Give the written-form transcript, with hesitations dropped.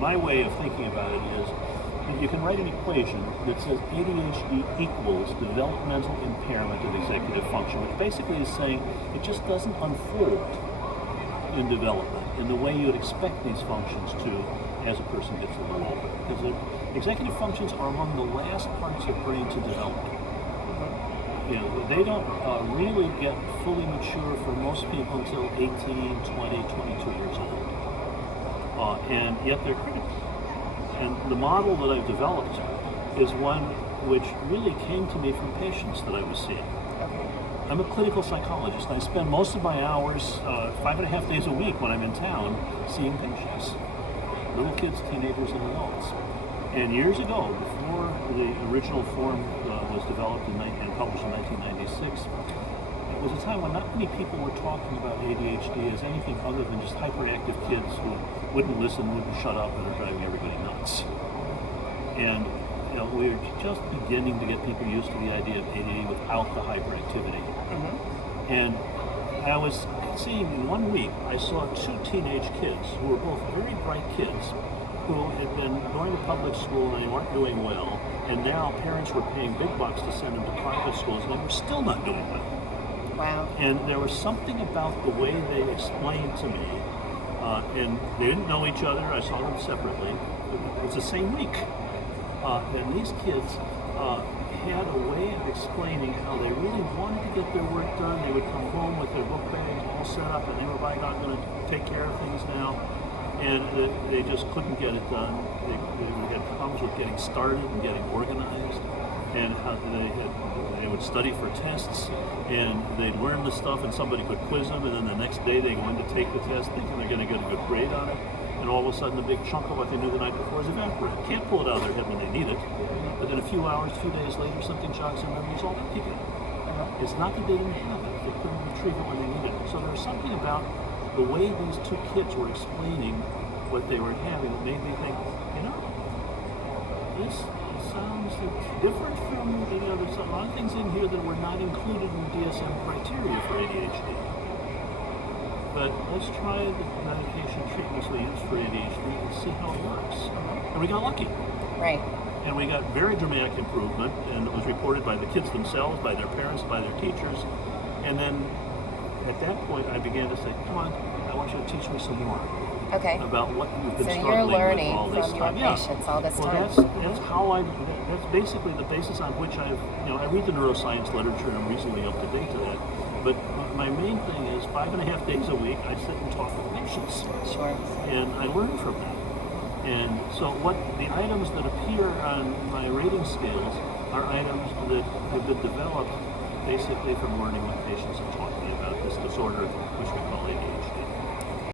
my way of thinking about it is that you can write an equation that says ADHD equals developmental impairment of executive function, which basically is saying it just doesn't unfold in development in the way you'd expect these functions to as a person gets a little older. Because executive functions are among the last parts of brain to develop. They don't really get fully mature for most people until 18, 20, 22 years old. And yet they're critical. And the model that I've developed is one which really came to me from patients that I was seeing. I'm a clinical psychologist, and I spend most of my hours, 5.5 days a week when I'm in town, seeing patients. Little kids, teenagers, and adults. And years ago, before the original form was developed and published in 1996, it was a time when not many people were talking about ADHD as anything other than just hyperactive kids who wouldn't listen, wouldn't shut up, and are driving everybody nuts. And we're just beginning to get people used to the idea of ADD without the hyperactivity. And I was seeing in 1 week, I saw 2 teenage kids who were both very bright kids who had been going to public school and they weren't doing well, and now parents were paying big bucks to send them to private schools and they were still not doing well. Wow. And there was something about the way they explained to me, and they didn't know each other, I saw them separately. It was the same week. And these kids had a way of explaining how they really wanted to get their work done. They would come home with their book bags all set up and they were by God going to take care of things now. And they just couldn't get it done. They had problems with getting started and getting organized, and how they would study for tests, and they'd learn the stuff, and somebody could quiz them, and then the next day they go in to take the test, thinking they're going to get a good grade on it, and all of a sudden a big chunk of what they knew the night before is evaporated. Can't pull it out of their head when they need it, but then a few hours, a few days later, something jogs their memories all back again. It's not that they didn't have it; they couldn't retrieve it when they needed it. So there's something about the way these 2 kids were explaining what they were having that made me think, this sounds different from, there's a lot of things in here that were not included in DSM criteria for ADHD. But let's try the medication treatments we use for ADHD and see how it works. And we got lucky. Right. And we got very dramatic improvement, and it was reported by the kids themselves, by their parents, by their teachers. And then at that point, I began to say, come on, I want you to teach me some more. Okay. About what you've been struggling with all this from time. your patients all this time. That's how that's basically the basis on which I read the neuroscience literature and I'm reasonably up to date to that. But my main thing is 5.5 days a week, I sit and talk with patients. Sure. And I learn from that. And so what the items that appear on my rating scales are items that have been developed basically from learning with patients and talking about this disorder, which we